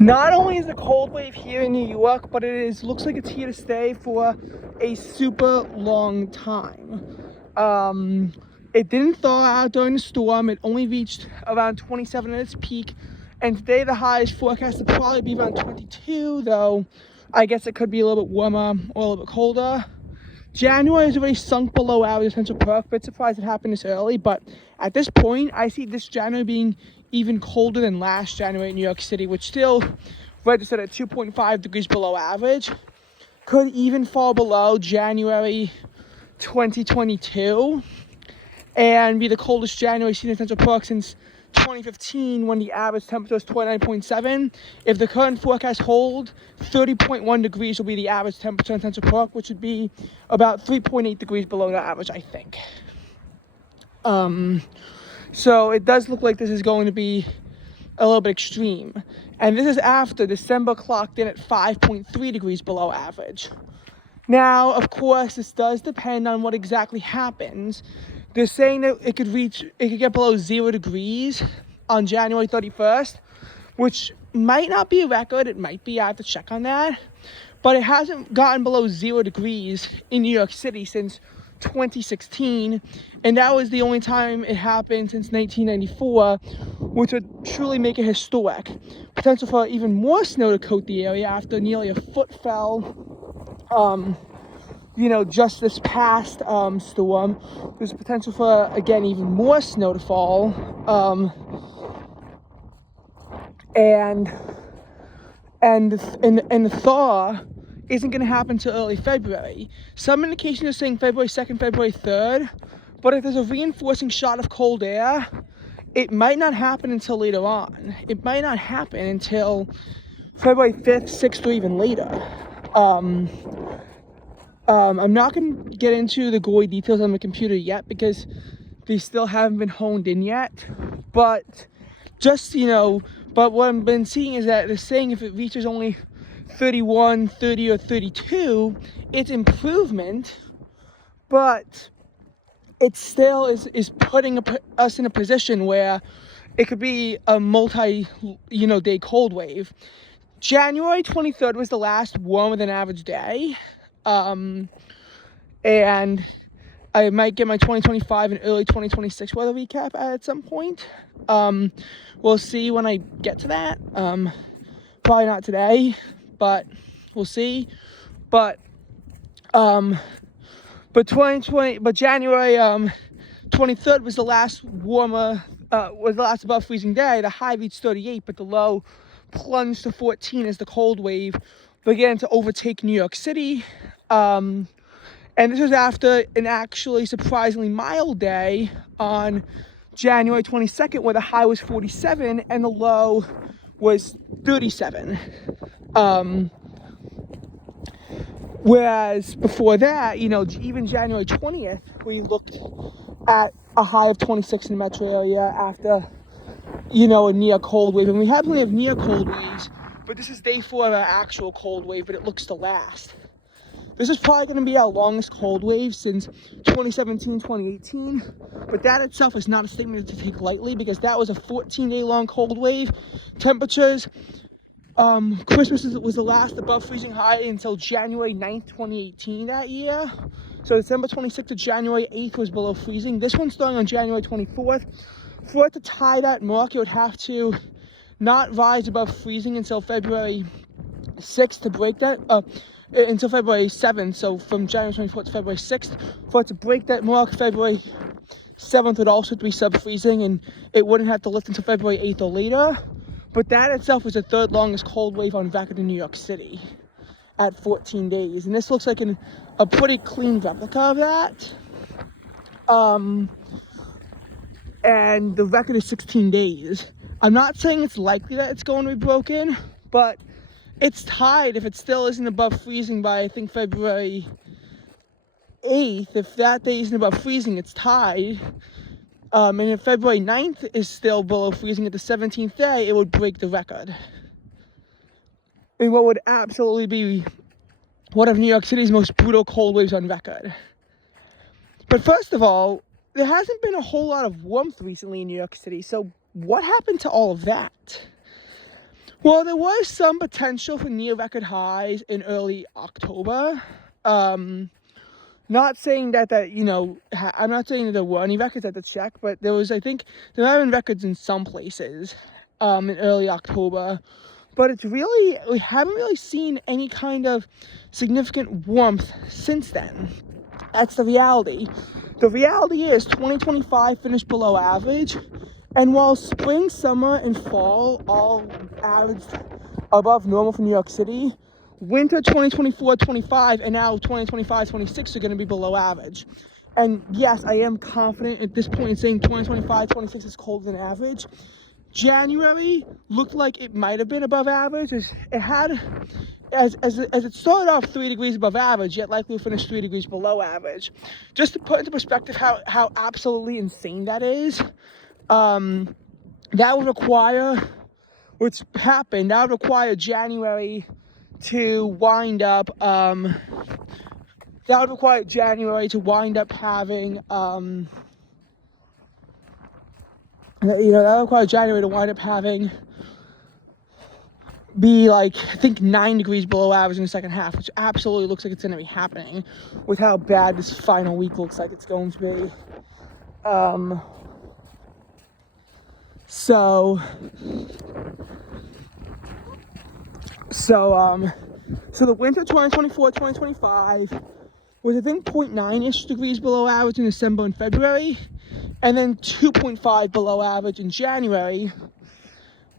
Not only is the cold wave here in New York, but looks like it's here to stay for a super long time. It didn't thaw out during the storm. It only reached around 27 at its peak. And today the high is forecast to probably be around 22, though I guess it could be a little bit warmer or a little bit colder. January has already sunk below average Central Park. Bit surprised it happened this early, but at this point, I see this January being even colder than last January in New York City, which still registered at 2.5 degrees below average. Could even fall below January 2022 and be the coldest January seen in Central Park since 2015, when the average temperature was 29.7. If the current forecast hold, 30.1 degrees will be the average temperature in Central Park, which would be about 3.8 degrees below the average, I think. So it does look like this is going to be a little bit extreme. And this is after December clocked in at 5.3 degrees below average. Now, of course, this does depend on what exactly happens. They're saying that it could get below 0 degrees on January 31st, which might not be a record. It might be. I have to check on that. But it hasn't gotten below 0 degrees in New York City since 2016, and that was the only time it happened since 1994, which would truly make it historic. Potential for even more snow to coat the area after nearly a foot fell just this past storm. There's potential for, again, even more snow to fall. And the thaw isn't going to happen until early February. Some indications are saying February 2nd, February 3rd, but if there's a reinforcing shot of cold air, it might not happen until later on. It might not happen until February 5th, 6th, or even later. I'm not going to get into the gory details on the computer yet because they still haven't been honed in yet. But but what I've been seeing is that they're saying if it reaches only 31, 30, or 32, it's improvement, but it still is putting us in a position where it could be a day cold wave. January 23rd was the last warmer than average day. And I might get my 2025 and early 2026 weather recap at some point. We'll see when I get to that. Probably not today, but we'll see. But January 23rd was the last above freezing day. The high reached 38, but the low plunged to 14 as the cold wave began to overtake New York City. And this was after an actually surprisingly mild day on January 22nd, where the high was 47 and the low was 37. Whereas before that, even January 20th, we looked at a high of 26 in the metro area after, a near cold wave. And we had plenty of near cold waves, but this is day 4 of our actual cold wave, but it looks to last. This is probably going to be our longest cold wave since 2017, 2018. But that itself is not a statement to take lightly because that was a 14-day long cold wave. Temperatures, Christmas was the last above freezing high until January 9th, 2018 that year. So December 26th to January 8th was below freezing. This one's starting on January 24th. For it to tie that mark, it would have to not rise above freezing until February 6th to break that. Until February 7th, so from January 24th to February 6th. For it to break that mark, February 7th would also be sub-freezing, and it wouldn't have to lift until February 8th or later. But that itself was the 3rd longest cold wave on record in New York City at 14 days. And this looks like a pretty clean replica of that. And the record is 16 days. I'm not saying it's likely that it's going to be broken, but it's tied if it still isn't above freezing by, I think, February 8th. If that day isn't above freezing, it's tied. And if February 9th is still below freezing at the 17th day, it would break the record. And what would absolutely be one of New York City's most brutal cold waves on record. But first of all, there hasn't been a whole lot of warmth recently in New York City, so what happened to all of that? Well, there was some potential for near record highs in early October. Not saying that I'm not saying that there were any records at the check, but there was, I think, there have been records in some places in early October. But we haven't really seen any kind of significant warmth since then. That's the reality. The reality is 2025 finished below average. And while spring, summer, and fall all averaged above normal for New York City, winter 2024-25 and now 2025-26 are going to be below average. And yes, I am confident at this point in saying 2025-26 is colder than average. January looked like it might have been above average. It had, as it started off 3 degrees above average, yet likely will finish 3 degrees below average. Just to put into perspective how absolutely insane that is, that would require, what's happened, that would require January to wind up, having, that would require January to wind up having, be like, I think 9 degrees below average in the second half, which absolutely looks like it's going to be happening with how bad this final week looks like it's going to be. So the winter 2024-2025 was, I think, 0.9-ish degrees below average in December and February, and then 2.5 below average in January.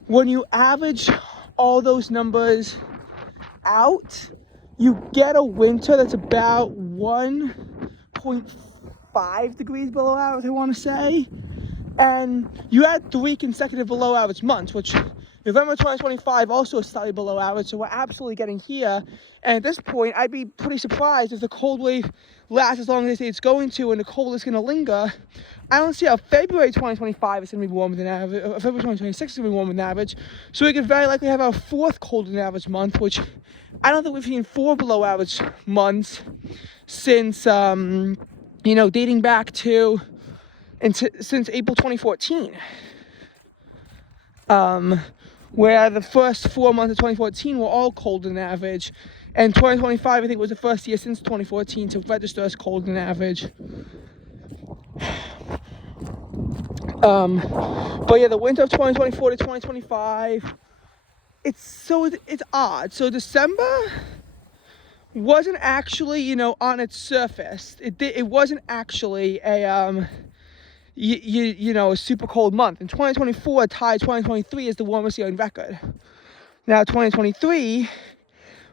When you average all those numbers out, you get a winter that's about 1.5 degrees below average, I want to say. And you had 3 consecutive below average months, which November 2025 also is slightly below average, so we're absolutely getting here. And at this point, I'd be pretty surprised if the cold wave lasts as long as they say it's going to and the cold is going to linger. I don't see how February 2025 is going to be warmer than average, or February 2026 is going to be warmer than average. So we could very likely have our 4th colder than average month, which I don't think we've seen 4 below average months since, dating back to, since April 2014. Where the first 4 months of 2014 were all colder than average, and 2025 I think was the first year since 2014 to register as colder than average. But yeah, the winter of 2024 to 2025, it's odd. So December wasn't actually, on its surface, it wasn't actually a a super cold month. And 2024 tied 2023 as the warmest year on record. Now 2023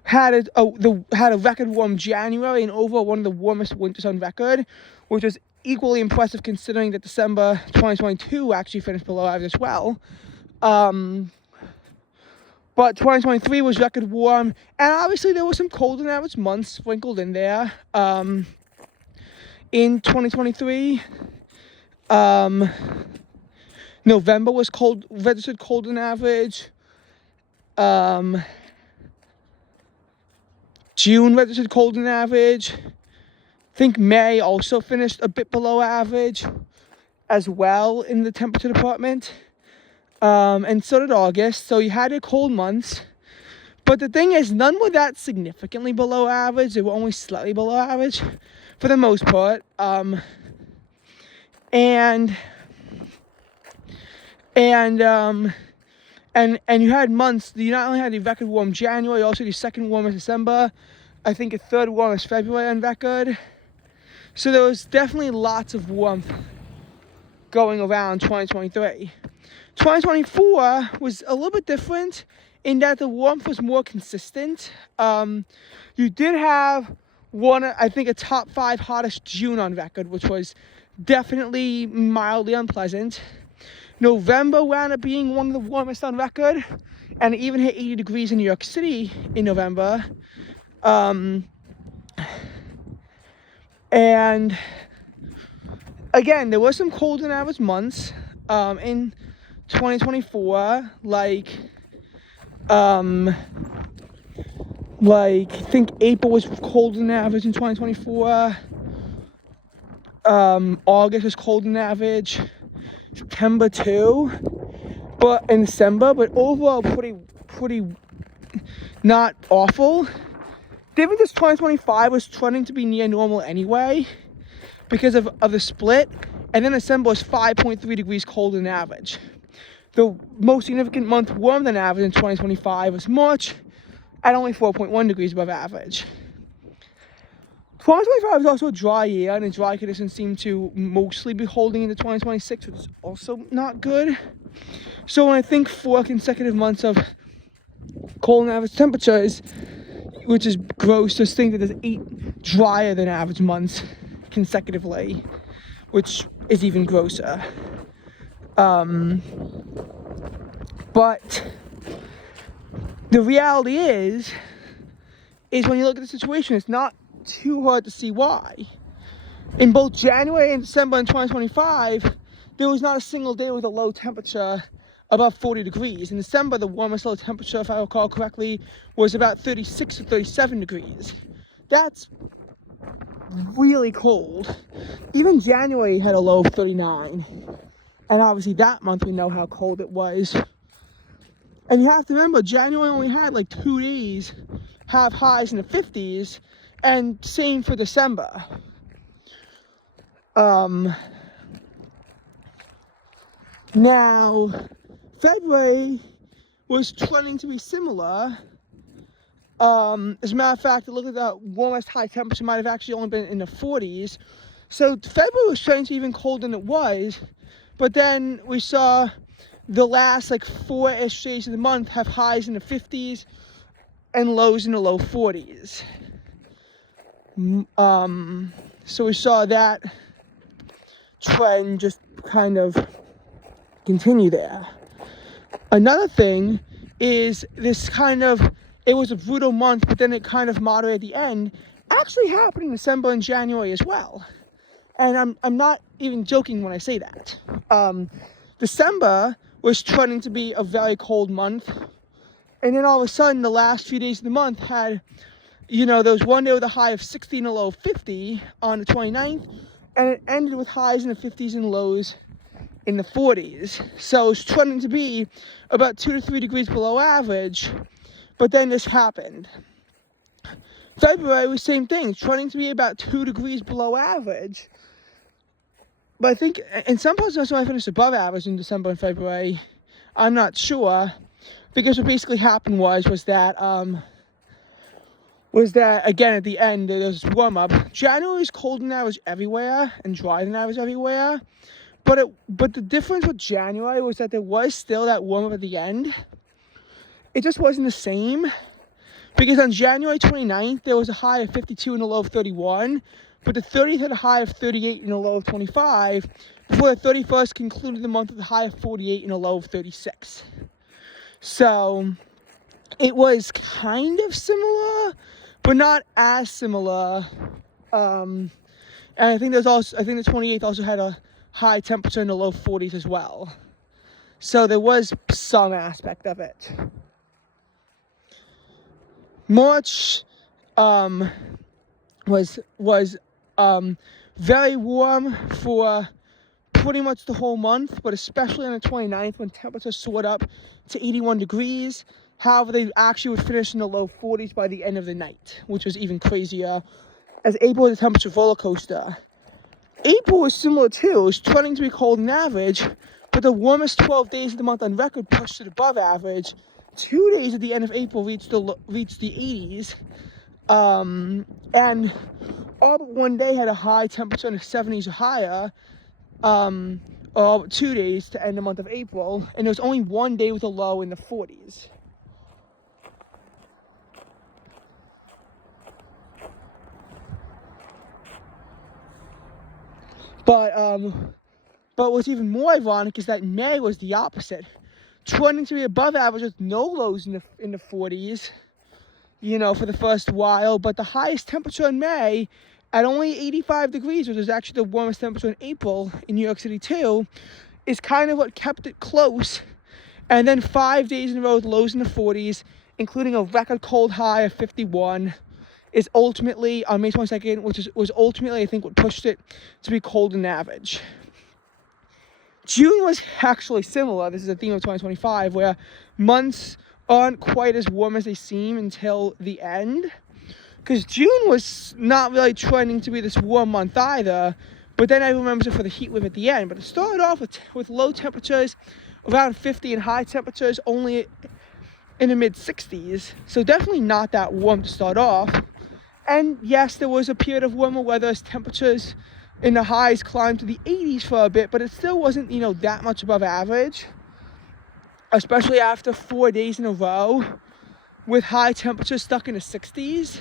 had a record warm January and overall one of the warmest winters on record, which was equally impressive considering that December 2022 actually finished below average as well. But 2023 was record warm, and obviously there were some colder than average months sprinkled in there. In 2023, November was registered colder than average. June registered colder than average. I think May also finished a bit below average as well in the temperature department. And so did August. So you had your cold months. But the thing is, none were that significantly below average. They were only slightly below average for the most part. And you had months, you not only had the record warm January, you also had the second warmest December, I think a third warmest February on record. So there was definitely lots of warmth going around 2023. 2024 was a little bit different in that the warmth was more consistent. You did have a top 5 hottest June on record, which was definitely mildly unpleasant. November wound up being one of the warmest on record, and it even hit 80 degrees in New York City in November. And again, there were some colder than average months in 2024, like I think April was colder than average in 2024. August was colder than Average. September too, but in December, but overall pretty pretty not awful. Given this 2025 was trending to be near normal anyway because of the split, and then December was 5.3 degrees colder than average. The most significant month warmer than average in 2025 was March at only 4.1 degrees above average. 2025 is also a dry year, and the dry conditions seem to mostly be holding into 2026, which is also not good. So when I think 4 consecutive months of cold than average temperatures, which is gross, just think that there's 8 drier than average months consecutively, which is even grosser. But the reality is when you look at the situation, it's not too hard to see why. In both January and December in 2025, there was not a single day with a low temperature above 40 degrees. In December, the warmest low temperature, if I recall correctly, was about 36 or 37 degrees. That's really cold. Even January had a low of 39. And obviously that month we know how cold it was. And you have to remember, January only had like 2 days have highs in the 50s, and same for December. Now, February was trending to be similar. As a matter of fact, look at the warmest high temperature might have actually only been in the 40s. So February was trending to be even colder than it was. But then we saw the last like 4-ish days of the month have highs in the 50s and lows in the low 40s. So we saw that trend just kind of continue there. Another thing is this kind of, it was a brutal month, but then it kind of moderated at the end, actually happened in December and January as well. And I'm not even joking when I say that. December was trending to be a very cold month, and then all of a sudden the last few days of the month had, there was one day with a high of 60 and a low of 50 on the 29th, and it ended with highs in the 50s and lows in the 40s. So it's trending to be about 2 to 3 degrees below average, but then this happened. February was the same thing, trending to be about 2 degrees below average. But I think in some parts that's why I finished above average in December and February. I'm not sure, because what basically happened was that again at the end there was warm up. January was colder than average everywhere and drier than average everywhere. But the difference with January was that there was still that warm up at the end. It just wasn't the same, because on January 29th there was a high of 52 and a low of 31, but the 30th had a high of 38 and a low of 25, before the 31st concluded the month with a high of 48 and a low of 36. So it was kind of similar, but not as similar. And I think the 28th also had a high temperature in the low 40s as well. So there was some aspect of it. March was very warm for pretty much the whole month, but especially on the 29th when temperatures soared up to 81 degrees. However, they actually would finish in the low 40s by the end of the night, which was even crazier, as April was a temperature roller coaster. April was similar too. It was trending to be cold on average, but the warmest 12 days of the month on record pushed it above average. 2 days at the end of April reached the 80s, and all but one day had a high temperature in the 70s or higher, all but 2 days to end the month of April, and there was only one day with a low in the 40s. But what's even more ironic is that May was the opposite, trending to be above average with no lows in the 40s, for the first while, but the highest temperature in May at only 85 degrees, which is actually the warmest temperature in April in New York City too, is kind of what kept it close. And then 5 days in a row with lows in the 40s, including a record cold high of 51, is ultimately on May 22nd, which was ultimately, I think, what pushed it to be cold than average. June was actually similar. This is a theme of 2025, where months aren't quite as warm as they seem until the end. Because June was not really trending to be this warm month either, but then everyone remembers it for the heat wave at the end. But it started off with low temperatures around 50 and high temperatures only in the mid 60s. So definitely not that warm to start off. And yes, there was a period of warmer weather as temperatures in the highs climbed to the 80s for a bit, but it still wasn't, that much above average, especially after 4 days in a row with high temperatures stuck in the 60s.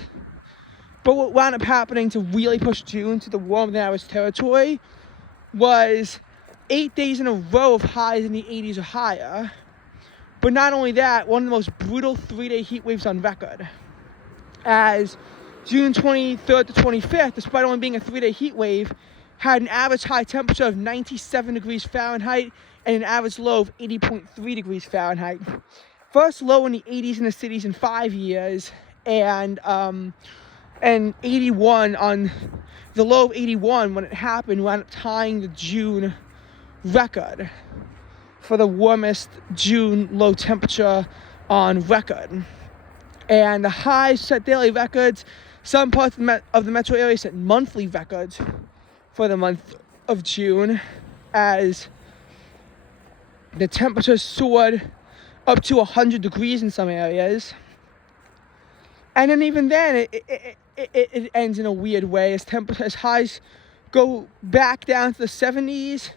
But what wound up happening to really push June to the warmer than average territory was 8 days in a row of highs in the 80s or higher. But not only that, one of the most brutal 3-day heat waves on record, as June 23rd to 25th, despite only being a 3-day heat wave, had an average high temperature of 97 degrees Fahrenheit and an average low of 80.3 degrees Fahrenheit. First low in the 80s in the cities in 5 years, and 81 on the low of 81 when it happened wound up tying the June record for the warmest June low temperature on record. And the highs set daily records. Some parts of the metro area set monthly records for the month of June, as the temperature soared up to 100 degrees in some areas. And then even then, it ends in a weird way as highs go back down to the 70s,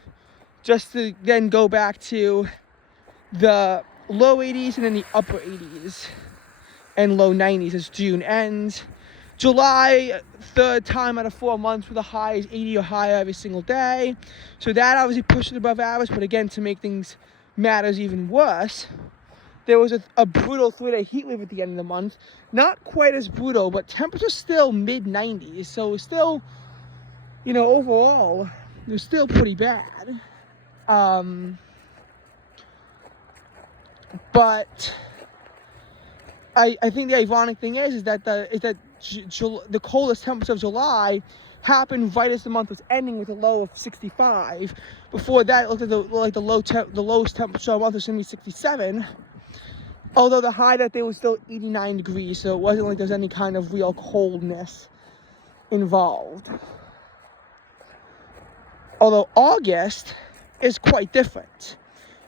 just to then go back to the low 80s and then the upper 80s and low 90s as June ends. July, third time out of 4 months with the highs 80 or higher every single day. So that obviously pushed it above average, but again, to make things matters even worse, there was a brutal 3-day heat wave at the end of the month. Not quite as brutal, but temperatures still mid-90s. So it's still, overall, it was still pretty bad. But I think the ironic thing is that the coldest temperature of July happened right as the month was ending with a low of 65. Before that, it looked like the lowest temperature of the month was going to be 67. Although the high that day was still 89 degrees, so it wasn't like there's any kind of real coldness involved. Although August is quite different,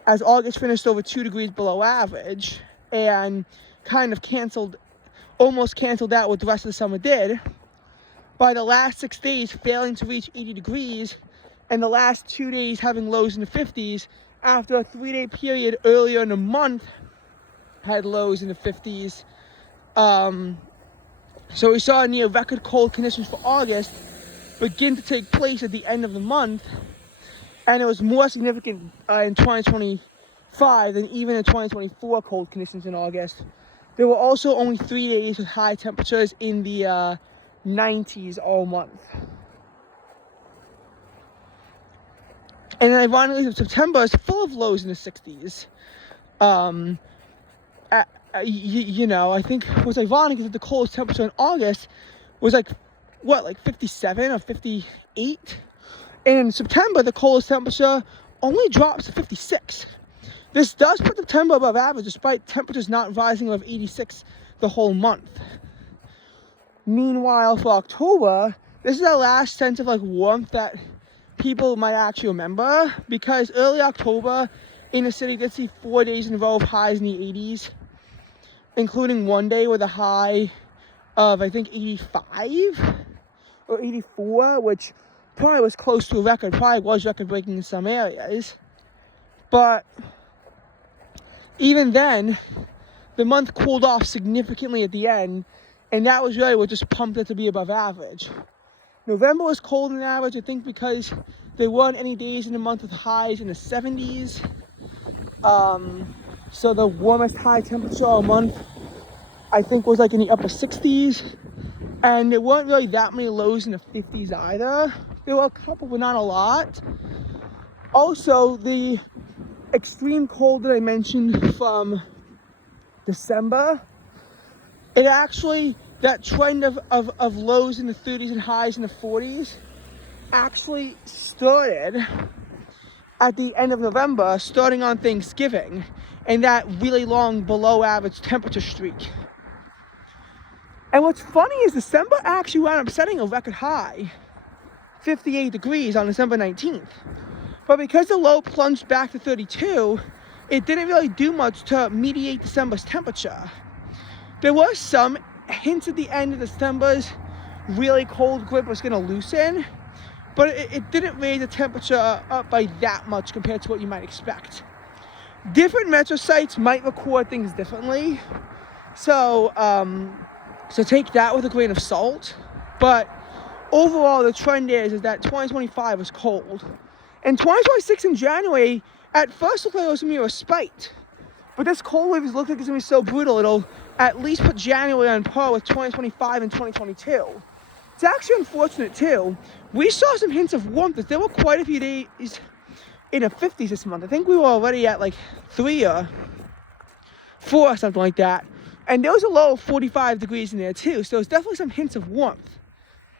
as August finished over 2 degrees below average and kind of almost canceled out what the rest of the summer did, by the last 6 days failing to reach 80 degrees and the last 2 days having lows in the 50s after a 3-day period earlier in the month had lows in the 50s. So we saw near record cold conditions for August begin to take place at the end of the month, and it was more significant in 2025 than even in 2024 cold conditions in August. There were also only 3 days with high temperatures in the 90s all month. And then ironically, September is full of lows in the 60s. I think what's ironic is that the coldest temperature in August was like 57 or 58. And in September, the coldest temperature only drops to 56. This does put September above average, despite temperatures not rising above 86 the whole month. Meanwhile, for October, this is the last sense of warmth that people might actually remember, because early October in the city did see 4 days in a row of highs in the 80s, including one day with a high of, I think, 85 or 84, which probably was close to a record, probably was record-breaking in some areas. But even then, the month cooled off significantly at the end, and that was really what just pumped it to be above average. November was colder than average, I think, because there weren't any days in the month with highs in the 70s. So the warmest high temperature all month, I think, was in the upper 60s. And there weren't really that many lows in the 50s either. There were a couple, but not a lot. Also, the extreme cold that I mentioned from December, that trend of lows in the 30s and highs in the 40s actually started at the end of November, starting on Thanksgiving. and that really long below average temperature streak. And what's funny is December actually wound up setting a record high, 58 degrees on December 19th. But because the low plunged back to 32, it didn't really do much to mediate December's temperature. There was some hints at the end of December's really cold grip was going to loosen, but it didn't raise the temperature up by that much compared to what you might expect. Different metro sites might record things differently, so take that with a grain of salt. But overall, the trend is that 2025 was cold. And 2026 in January, at first looked like it was going to be a respite. But this cold wave looks like it's going to be so brutal, it'll at least put January on par with 2025 and 2022. It's actually unfortunate, too. We saw some hints of warmth. There were quite a few days in the 50s this month. I think we were already at like 3 or 4 or something like that. And there was a low of 45 degrees in there, too. So there's definitely some hints of warmth.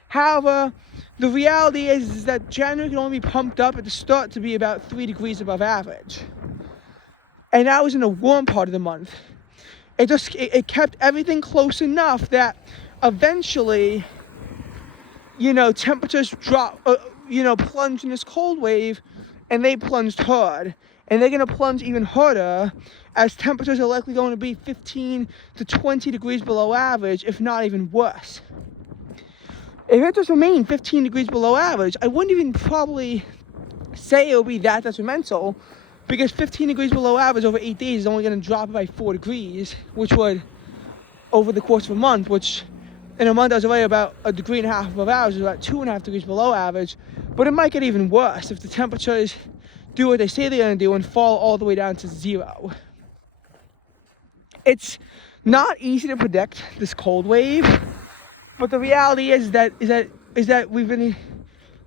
However, the reality is that January can only be pumped up at the start to be about 3 degrees above average. And that was in the warm part of the month. It kept everything close enough that eventually, temperatures drop, plunge in this cold wave, and they plunged hard. And they're going to plunge even harder as temperatures are likely going to be 15 to 20 degrees below average, if not even worse. If it just remained 15 degrees below average, I wouldn't even probably say it would be that detrimental, because 15 degrees below average over 8 days is only going to drop it by 4 degrees, which would, over the course of a month, which in a month I was already about 1.5 degrees above average, is about 2.5 degrees below average. But it might get even worse if the temperatures do what they say they're going to do and fall all the way down to 0. It's not easy to predict this cold wave, but the reality is that we've been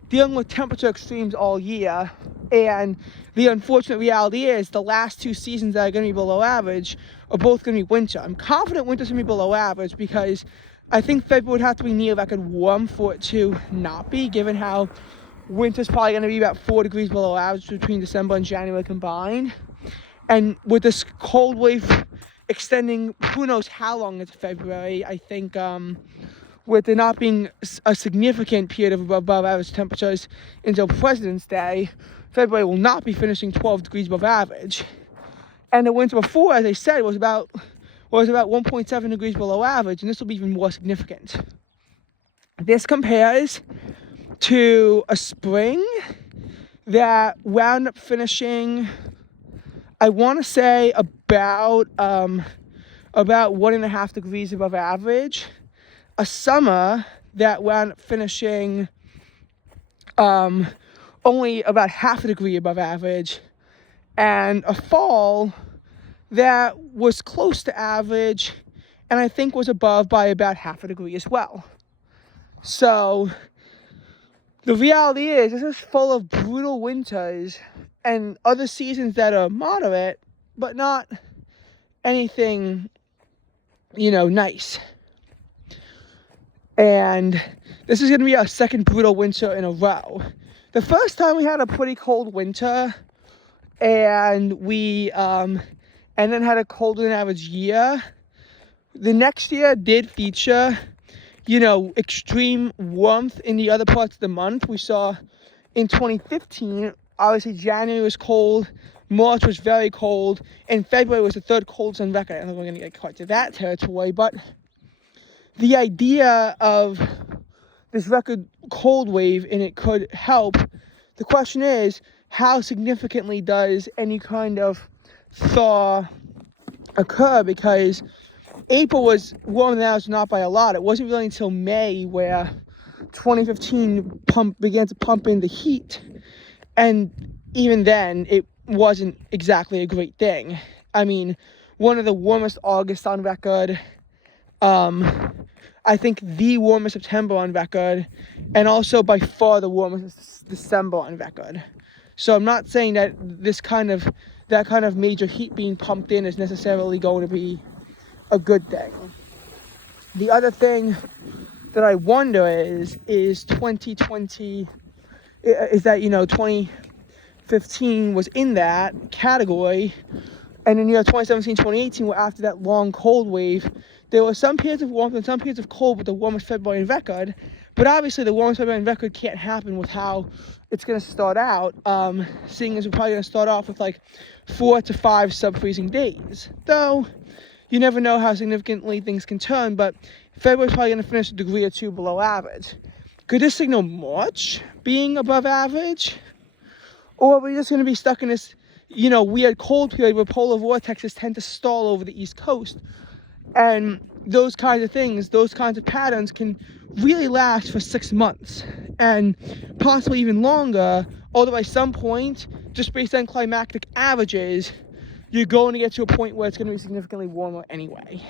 dealing with temperature extremes all year, and the unfortunate reality is the last 2 seasons that are going to be below average are both going to be winter. I'm confident winter's going to be below average because I think February would have to be near record warm for it to not be, given how winter's probably going to be about 4 degrees below average between December and January combined. And with this cold wave extending who knows how long into February, I think with there not being a significant period of above average temperatures until President's Day, February will not be finishing 12 degrees above average. And the winter before, as I said, was about 1.7 degrees below average, and this will be even more significant. This compares to a spring that wound up finishing, I want to say, about 1.5 degrees above average, a summer that wound up finishing only about 0.5 degree above average, and a fall that was close to average and I think was above by about 0.5 degree as well. So the reality is this is full of brutal winters and other seasons that are moderate, but not anything, nice. And this is going to be our second brutal winter in a row. The first time we had a pretty cold winter, and we and then had a colder than average year. The next year did feature, extreme warmth in the other parts of the month. We saw in 2015, obviously January was cold, March was very cold, and February was the third coldest on record. I don't know if we're going to get quite to that territory, but the idea of this record cold wave and it could help. The question is, how significantly does any kind of thaw occur? Because April was warmer than average, not by a lot. It wasn't really until May where 2015 began to pump in the heat, and even then it wasn't exactly a great thing. I mean, one of the warmest August on record, I think the warmest September on record, and also by far the warmest December on record. So I'm not saying that that kind of major heat being pumped in is necessarily going to be a good thing. The other thing that I wonder is 2020, is that 2015 was in that category, And in 2017, 2018, where after that long cold wave, there were some periods of warmth and some periods of cold with the warmest February on record. But obviously, the warmest February on record can't happen with how it's going to start out, seeing as we're probably going to start off with like 4 to 5 sub-freezing days. Though, you never know how significantly things can turn, but February's probably going to finish a degree or 2 below average. Could this signal March being above average? Or are we just going to be stuck in this, weird cold period where polar vortexes tend to stall over the East Coast? And those kinds of things, those kinds of patterns can really last for 6 months and possibly even longer, although at some point, just based on climatic averages, you're going to get to a point where it's going to be significantly warmer anyway.